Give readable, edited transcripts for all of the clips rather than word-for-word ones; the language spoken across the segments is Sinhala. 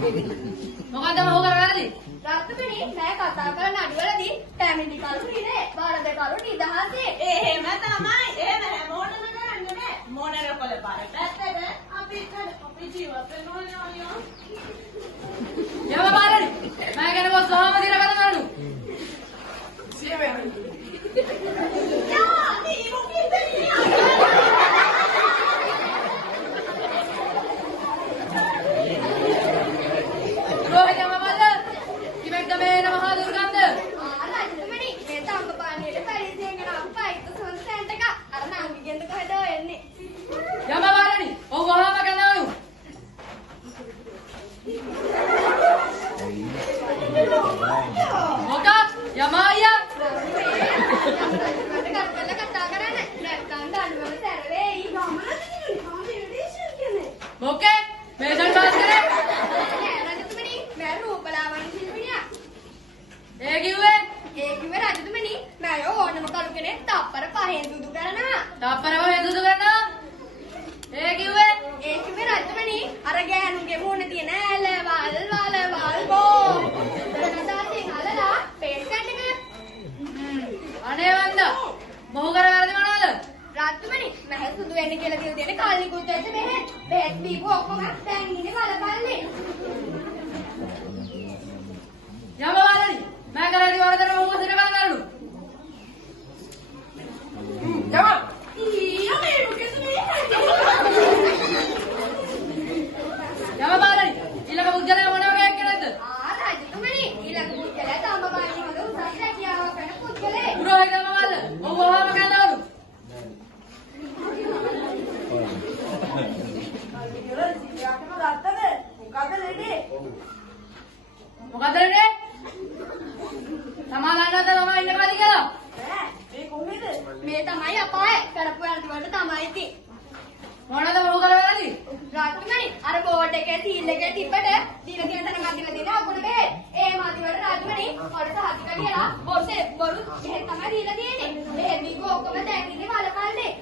මොකද්ද මම කරන්නේ? රත්නපෙණි මම කතා කරන අඩුවලදී ෆැමිලි කරු ඉනේ බාරද කරු නිදහසේ. එහෙම තමයි. එහෙම හැමෝටම කරන්න බෑ. මොනර කොළ පාර පැත්තට අපි ජීවත් වෙනවා නේ. යම බාරනි. මම කියන බොස් කොහොමද දින කතා කරනු? යා නේ මොකද रोहित मामाला किमेक दमेन महादुर्गंध රත්නපෙණි මේ තම්බපාණියට පරිදෙන් යන අපයිත් සොන්සෙන්ට එක අර නංගිගෙන්ද කොහෙද එන්නේ. යම බාරනි ඔව් වහම කනවලු මොකක් යම අයියා මට කරකලා කතා කරන්න නැත්නම් දඬුවම සැර වෙයි. මොකේ මේසන් පාස් කරේ රජතුමනි මම රූපලාවන්‍ය ශිල්පිනියක්. ඒ කිව්වේ ඒ කිව්වේ රජතුමනි මම ඕනම කරු කෙනෙක් තප්පර පහෙන් දුදු කරනවා. තාප්පරව හේතුතු කරනවා ඒ කිව්වේ රජතුමනි අර ගෑනුගේ මූණ තියෙන ඇල වල් බෝ දනදාසින් අලලා පේට් එක අනේ වන්ද මොහු කර වැරදි මොනවද රජතුමනි මම සුදු වෙන්න කියලා දීලා තියෙන කල්ලි කුත්තේට බෙහෙත් බීපු ඔක්කොම දැන් ඉන්නේ බලපල්ලේ. යම බාරනි මම කරදි වරදර මොහු දින කතා කරනු යම යම බාරනි ඊළඟ පුද්ගලයා මොන වගේ එක්කෙනෙක්ද රජතුමනි ඊළඟ පුද්ගලයා තඹපාණි වල උසස් රැකියාවක් කරන පුද්ගලෙක්. පුරෝහිත මාමල්ල ඔව් වහම කනවලු මොකද නේ සමාදානවද ළමයි ඉන්න කාලේ කියලා මේ තමයි අපාය කරපු වැරදි වලට තමයි ඉතින්. මොනවද මොහු කර වැරදි රාජතුමනි අර බෝඩ් එකේ සීල් එකේ තිබ්බට දීලා තියෙන තැන ගතිලා තියෙන අකුණු බෙහෙත් ඒ මාතිවල රාජතුමනි ඔයාලට හතික කියලා බොස්සේ බොරු බෙහෙත් තමයි දීලා තියෙන්නේ. බෙහෙත් දීපු ඔක්කොම දැන් ඉන්නේ වලකල්ලේ.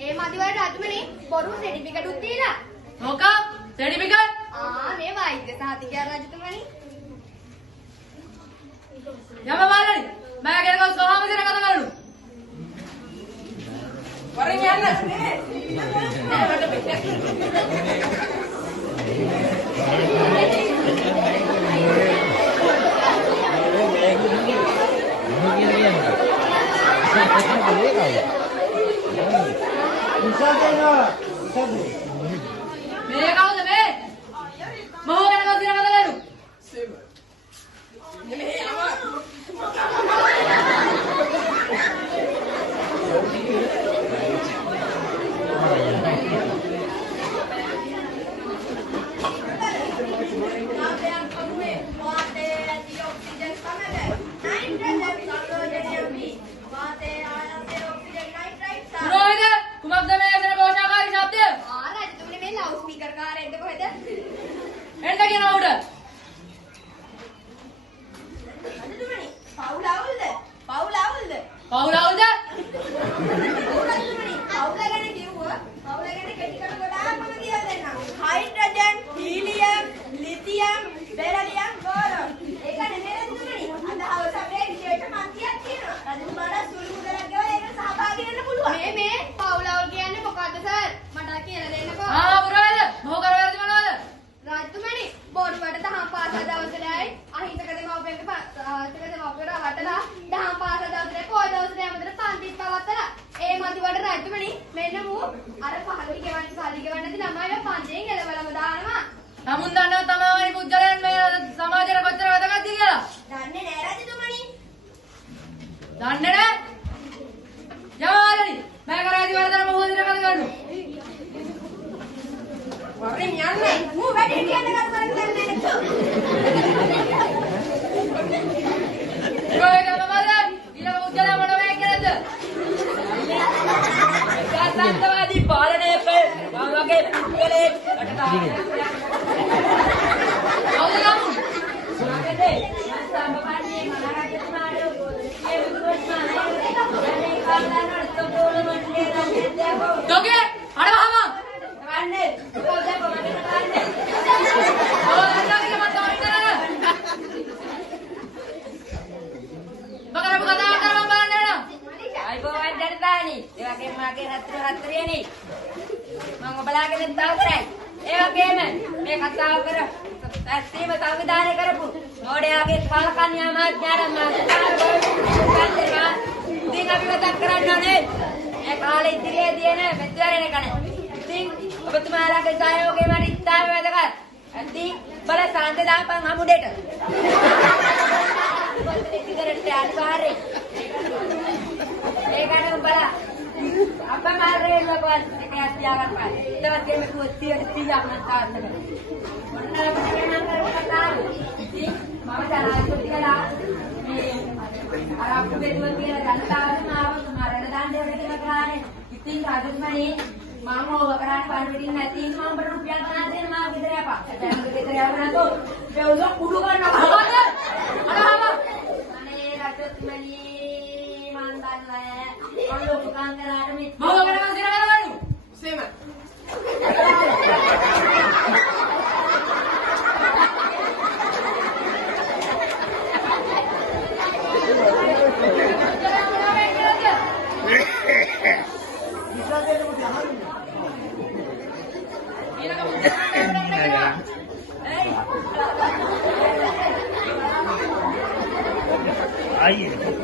ඒ මාතිවල රාජතුමනි බොරු සර්ටිෆිකට් උත් දීලා. මොකක් සර්ටිෆිකට් මේ වෛද්‍ය සහතිකය රාජතුමනි. යම බාරනි මම කියන කොස් කොහොමද දින කතා කරනු වරින් යන්න මේ කවුද මේ මොහු කියන කොස් දින කතා කරනු පුරෝහිත කුමක්ද මේ එතන ഘോഷාකාරී ශබ්දය රාජතුමනි මේ ලවුඩ් ස්පීකර් කාරෙන්ද කොහෙද? එන්න කියනවා උඩ රාජතුමනි පවුල අවුල්ද? පවුල අවුල්ද රාජතුමනි පවුල ගැන කිව්වා පවුල ගැන කෙටි කට ගොඩාක්ම කියලා දෙන්නම්. Hydrogen, helium, lithium, beryllium, boron. ඒක නෙමෙයි රාජතුමනි. අද හවස අපේ විශේෂ මන්ත්‍රියක් තියෙනවා. රාජතුමාට සුළු මුදලක් ගෙවලා ඒක සහභාගී වෙන්න පුළුවන්. මේ පවුල අවුල් කියන්නේ මොකද්ද සර්? මට කියලා දෙන්නකෝ. පුරෝහිත මොහු කර වැරදි මොනවද රාජතුමනි බොරුවට දහම් පාසල් දවසටයි අහිංසක දෙමව්පියන්ට වටලා දහම් පාසල් දවසට පොය දවසට යමතර පන්තිත් පවත්තලා ඒ මදිවට රාජතුමනි මෙන්න මූ අර පහලි ගෙවන්න නැති ළමයිව පන්තියෙන් එළවලම දානවා. තමුන් දන්නව තමයි පුද්ගලයන් මේ සමාජයට කොච්චර වැදගත්ද කියලා දන්නේ නෑ රාජතුමනි. දන්නේ නැහැ යම බාරනි මම කරදි වරදර මොහු දින කතා කරනු වරින් යන්නේ මූ වැඩි කියන්න ගන්න කරන්නේ නැත්තෝ. පුරෝහිත මාමල්ල ඊළඟ පුද්ගලයා මොන වගේ එක්කෙනෙක්ද ගාන්ධාරවාදී පාලනය වගේ පුද්ගලයෙක් කවුද ලමු සම්බන්ධයෙන් මහරජතුමාට ඒ Doge, ada apa? Kande, kau dah bawa kita kande. සංවිධානය කරපු මොඩයාගේ කාලකන්‍යා මාත්‍යාරම් ඉතින් අපි මතක් කරන්න ඕනේ මේ කාලේ ඉදිරියේ තියෙන මෙතුවරණ කන. ඉතින් ඔබතුමාලාගේ සහයෝගය මට ඉතාම වැදගත්. ඉතින් බල සාන්ත දාපන් හමුඩේට. ඉතින් අනිවාර්යයෙන් ඒකට උඹලා අප්පා මාරේ ලබන එකක් තියාගන්න බෑ. ඊට පස්සේ මේ කුස්සිය 30ක් නැත්නම් මොනවා කරන්නේ නම් කරලා ඉතින් මම තරහට තියලා මේ අර අප්පු බෙදුව කියලා ජනතාවට මාව මරණ දඬුවම කියලා කරානේ. ඉතින් රජතුමනි මම ඕව කරාට පරිවිදින් නැති මම උඹට රුපියල් 50 දෙන්න මාව ගෙදර යපා. දැන් ගෙදර යවන නැතෝ පෙවුල කුඩු ගන්නවා. හවද? අරහම. අනේ රජතුමනි මන් දන්නේ මම ලොකුකම් කරාට මේ මම කරනවා සිරා කරවලු. සේම. आइए